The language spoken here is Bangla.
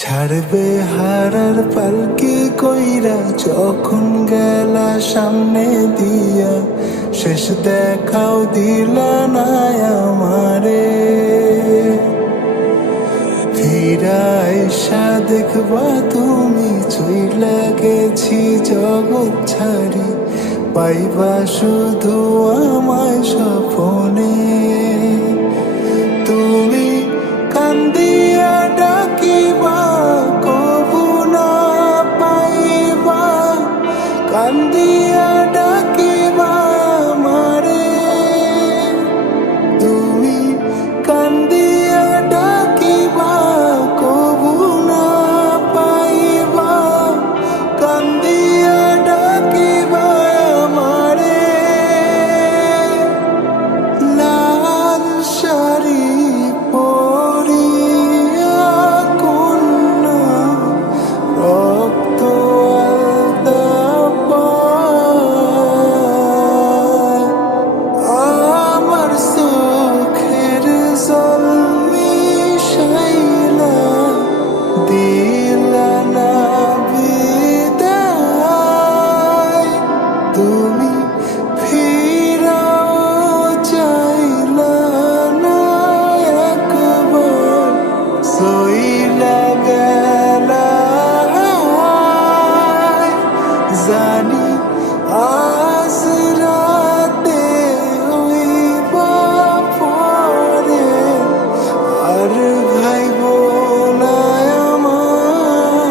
ছাড়বে হারার পালকি কইরা যখন গেলা সামনে দিয়া, শেষ দেখাও দিলা না আমারে। ফিরা আইসা দেখবা তুমি চইলা গেছি জগৎ ছাড়ি, পাইবা শুধু আমায় স্বপনে। তুমি কান্দিয়া ডাকিবা কবু না পাইবা, কান্দিয়া ডাকিবা আমারে। তুমি কান্দিয়া ডাকিবা কবু না পাইবা, কান্দিয়া ডাকিবা আমারে। লাল শাড়ি পরিয়া কন্যা রক্ত আলতা পায়, আমার চোখের জল মিশাইলা দিলা না বিদায়। তুমি ফিরাও চাইলা না একবার, সইলা গেলা জানি আজ রাতে হইবা পরে, আর ভাইব না আমার।